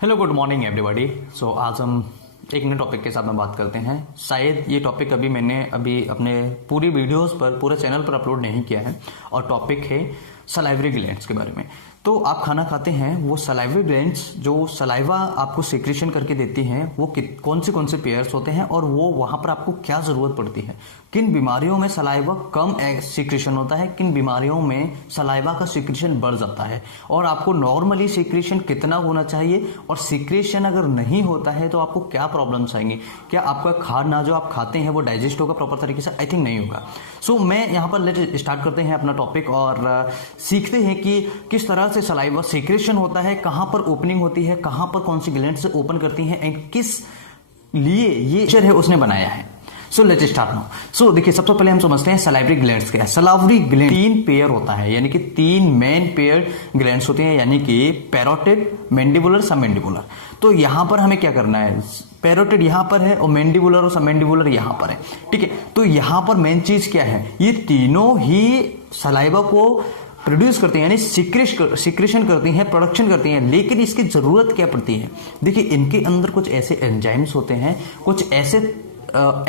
Hello good morning everybody. So आज हम एक नए टॉपिक के साथ में बात करते हैं। शायद ये टॉपिक मैंने अपने पूरी वीडियोस पर पूरे चैनल पर अपलोड नहीं किया है और टॉपिक है सलाइवरी ग्लैंड्स के बारे में। तो आप खाना खाते हैं, वो सलाइवरी ग्लैंड्स जो सलाइवा आपको सिक्रेशन करके देती हैं वो कौन से पेयर्स होते हैं और वो वहां पर आपको क्या जरूरत पड़ती है। किन बीमारियों में सलाइवा कम सिक्रेशन होता है, किन बीमारियों में सलाइवा का सिक्रेशन बढ़ जाता है और आपको नॉर्मली सिक्रेशन कितना होना चाहिए और सिक्रेशन अगर नहीं होता है तो आपको क्या प्रॉब्लम्स आएंगी। क्या आपका खाना जो आप खाते हैं वो डाइजेस्ट होगा प्रॉपर तरीके से? आई थिंक नहीं होगा। सो मैं यहाँ पर लेट स्टार्ट करते हैं अपना टॉपिक और सीखते हैं कि किस तरह से सलाइवा सिक्रेशन होता है, कहां पर ओपनिंग होती है, कहां पर कौन सी ग्लैंड से ओपन करती है एंड किस लिए ये नेचर है उसने बनाया है। So let's start now. So देखिए, सबसे पहले हम समझते हैं सलाइवरी ग्लैंड्स क्या है। सलाइवरी ग्लैंड तीन पेयर होता है, यानी कि तीन मेन पेयर ग्लैंड्स होते हैं, यानी कि पैरोटिड, मैंडिबुलर, सबमैंडिबुलर। तो यहां पर हमें क्या करना है, पैरोटिड यहां पर है और मैंडिबुलर और सबमैंडिबुलर यहां पर है। ठीक है, तो यहां पर मेन चीज क्या है, ये तीनों ही सलाइवा को प्रोड्यूस करते हैं, यानी सिक्रेशन करती हैं, प्रोडक्शन करती हैं। लेकिन इसकी जरूरत क्या पड़ती है? देखिए, इनके अंदर कुछ ऐसे एंजाइम्स होते हैं, कुछ ऐसे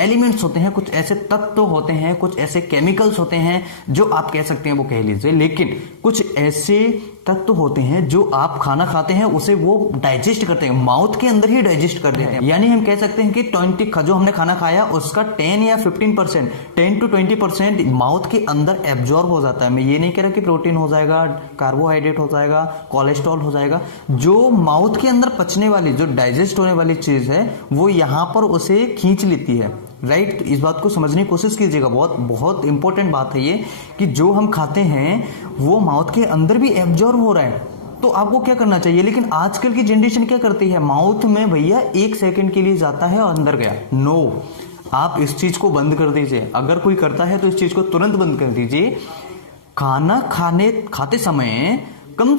एलिमेंट्स होते हैं, कुछ ऐसे तत्व होते हैं, कुछ ऐसे केमिकल्स होते हैं जो आप कह सकते हैं वो कह लीजिए, लेकिन कुछ ऐसे तत्व होते हैं जो आप खाना खाते हैं उसे वो डाइजेस्ट करते हैं, माउथ के अंदर ही डाइजेस्ट कर देते हैं। यानी हम कह सकते हैं कि 20 जो हमने खाना खाया उसका 10 या 15%, 10 to 20% माउथ के अंदर एब्जॉर्ब हो जाता है। मैं ये नहीं कह रहा कि प्रोटीन हो जाएगा, कार्बोहाइड्रेट हो जाएगा, कोलेस्ट्रॉल हो जाएगा। जो माउथ के अंदर पचने वाली, जो डाइजेस्ट होने वाली चीज है वो यहां पर उसे खींच लेती है। राइट, तो इस बात को समझने की कोशिश कीजिएगा। बहुत बहुत इंपॉर्टेंट बात है ये कि जो हम खाते हैं वो माउथ के अंदर भी एब्जॉर्ब हो रहा है। तो आपको क्या करना चाहिए, लेकिन आजकल की जनरेशन क्या करती है, माउथ में भैया 1 सेकंड के लिए जाता है और अंदर गया। नो, आप इस चीज को बंद कर दीजिए। अगर कोई करता है तो इस चीज को तुरंत बंद कर दीजिए। खाना खाते समय कम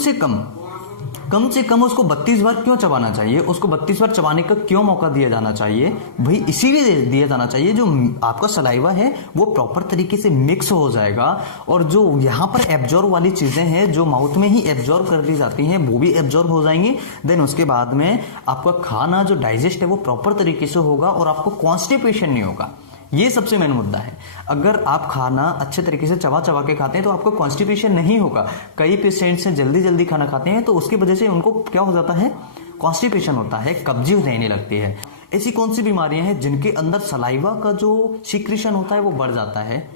से कम उसको 32 बार क्यों चबाना चाहिए, उसको 32 बार चबाने का क्यों मौका दिया जाना चाहिए भाई? इसीलिए दिया जाना चाहिए जो आपका सलाइवा है वो प्रॉपर तरीके से मिक्स हो जाएगा और जो यहां पर एब्जॉर्ब वाली चीजें हैं जो माउथ में ही एब्जॉर्ब कर दी जाती हैं वो भी एब्जॉर्ब हो जाएंगी। देन उसके बाद में आपका खाना जो डाइजेस्ट है वो प्रॉपर तरीके से होगा और आपको कॉन्स्टिपेशन नहीं होगा। ये सबसे मेन मुद्दा है। अगर आप खाना अच्छे तरीके से चबा के खाते हैं तो आपको कॉन्स्टिपेशन नहीं होगा। कई पेशेंट्स हैं जल्दी खाना खाते हैं तो उसकी वजह से उनको क्या हो जाता है, कॉन्स्टिपेशन होता है, कब्जी रहने लगती है। ऐसी कौन सी बीमारियां हैं जिनके अंदर सलाइवा का जो सिक्रेशन होता है वो बढ़ जाता है?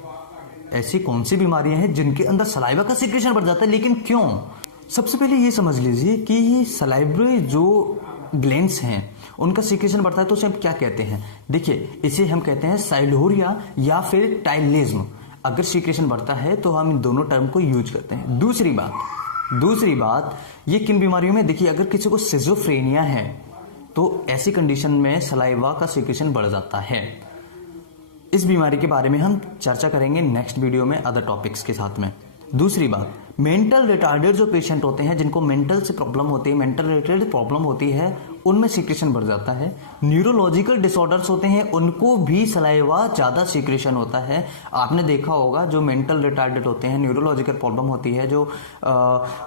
ऐसी कौन सी बीमारियां हैं जिनके अंदर सलाइवा का सिक्रेशन बढ़ जाता है, लेकिन क्यों? सबसे पहले ये समझ लीजिए कि सलाइवरी जो ग्लैंड्स हैं उनका सिक्रेशन बढ़ता है तो उसे हम क्या कहते हैं। देखिए, इसे हम कहते हैं साइलोरिया या फिर टाइलिज्म। अगर सिक्रेशन बढ़ता है तो हम इन दोनों टर्म को यूज करते हैं। दूसरी बात ये किन बीमारियों में, देखिए अगर किसी को सिजोफ्रेनिया है तो ऐसी कंडीशन में सलाइवा का सिक्रेशन बढ़ जाता है। इस बीमारी के बारे में हम चर्चा करेंगे नेक्स्ट वीडियो में अदर टॉपिक्स के साथ में। दूसरी बात, मेंटल रिटार्डेड जो पेशेंट होते हैं जिनको मेंटल से प्रॉब्लम होती है, मेंटल रिलेटेड प्रॉब्लम होती है, उनमें सिक्रेशन बढ़ जाता है। न्यूरोलॉजिकल डिसऑर्डर्स होते हैं उनको भी सलाइवा ज्यादा सिक्रेशन होता है। आपने देखा होगा जो मेंटल रिटार्डेड होते हैं, न्यूरोलॉजिकल प्रॉब्लम होती है जो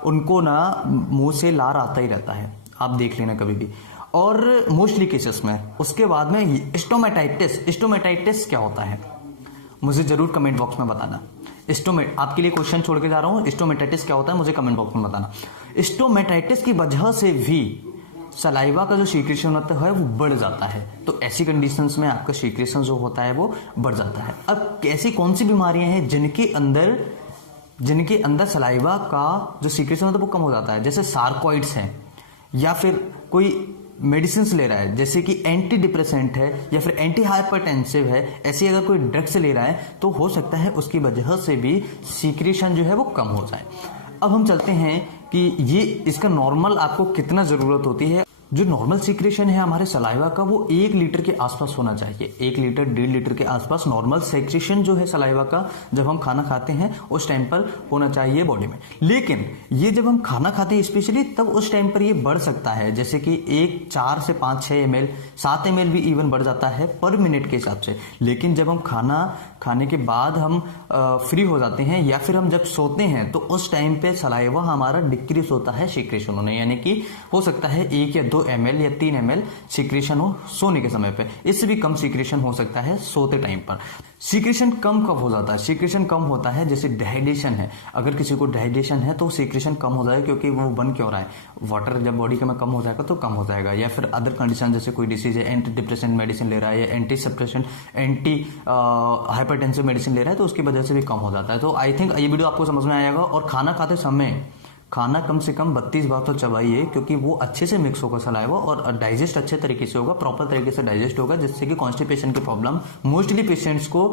उनको ना मुंह से लार आता ही रहता है, आप देख लेना कभी भी। और मोस्टली केसेस में उसके बाद में स्टोमेटाइटिस क्या होता है मुझे जरूर कमेंट बॉक्स में बताना। आपके लिए क्वेश्चन छोड़ के जा रहा हूं, स्टोमेटाइटिस क्या होता है मुझे कमेंट बॉक्स में बताना। स्टोमेटाइटिस की वजह से भी सलाइवा का जो सिक्रेशन होता है वो बढ़ जाता है। तो ऐसी कंडीशंस में आपका सिक्रेशन जो होता है वो बढ़ जाता है। अब ऐसी कौन सी बीमारियां हैं जिनके अंदर सलाइवा का जो सिक्रेशन होता है वो कम हो जाता है? जैसे सार्कोइड्स हैं, या फिर कोई मेडिसिन ले रहा है जैसे कि एंटी डिप्रेसेंट है या फिर एंटी हाइपरटेंसिव है, ऐसी अगर कोई ड्रग्स ले रहा है तो हो सकता है उसकी वजह से भी सिक्रेशन जो है वो कम हो जाए। अब हम चलते हैं कि ये इसका नॉर्मल आपको कितना जरूरत होती है। जो नॉर्मल सिक्रेशन है हमारे सलाइवा का वो 1 लीटर के आसपास होना चाहिए। 1 लीटर 1.5 लीटर के आसपास नॉर्मल सिक्रेशन जो है सलाइवा का जब हम खाना खाते हैं उस टाइम पर होना चाहिए बॉडी में। लेकिन ये जब हम खाना खाते हैं स्पेशली तब उस टाइम पर ये बढ़ सकता है, जैसे कि 4 से 5-6 ml, 7 ml भी इवन बढ़ जाता है पर मिनट के हिसाब से। लेकिन जब हम खाना खाने के बाद हम फ्री हो जाते हैं या फिर हम जब सोते हैं तो उस टाइम पे सलाइवा हमारा डिक्रीज होता है सीक्रेशन होने, यानी कि हो सकता है 1 या 2 ml या 3 ml सीक्रेशन हो सोने के समय पे, इससे भी कम सीक्रेशन हो सकता है सोते टाइम पर। सीक्रेशन कम कब हो जाता है? सीक्रेशन कम होता है जैसे डिहाइड्रेशन है, अगर किसी को डिहाइड्रेशन है तो सीक्रेशन कम हो जाएगा, क्योंकि वो बन क्यों रहा है, वाटर जब बॉडी में कम हो जाएगा तो कम हो जाएगा। या फिर अदर कंडीशन जैसे कोई डिसीज है, एंटी डिप्रेशन मेडिसिन ले रहा है या anti suppression anti hypertensive medicine ले रहा है तो उसकी वजह से भी कम हो जाता है। तो आई थिंक ये वीडियो आपको समझ में आएगा। और खाना खाते समय खाना कम से कम 32 बार तो चबाइए, क्योंकि वो अच्छे से मिक्स होगा सलाइवा और डाइजेस्ट अच्छे तरीके से होगा, प्रॉपर तरीके से डाइजेस्ट होगा, जिससे कि कॉन्स्टिपेशन की प्रॉब्लम मोस्टली पेशेंट्स को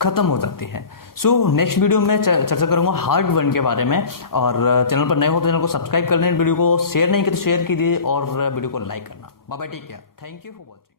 खत्म हो जाती है। सो नेक्स्ट वीडियो में चर्चा करूंगा हार्ट बर्न के बारे में। और चैनल पर नए हो तो चैनल को सब्सक्राइब कर लें, वीडियो को शेयर नहीं किया तो शेयर कीजिए और वीडियो को लाइक करना। Bye bye, take care, thank you for watching.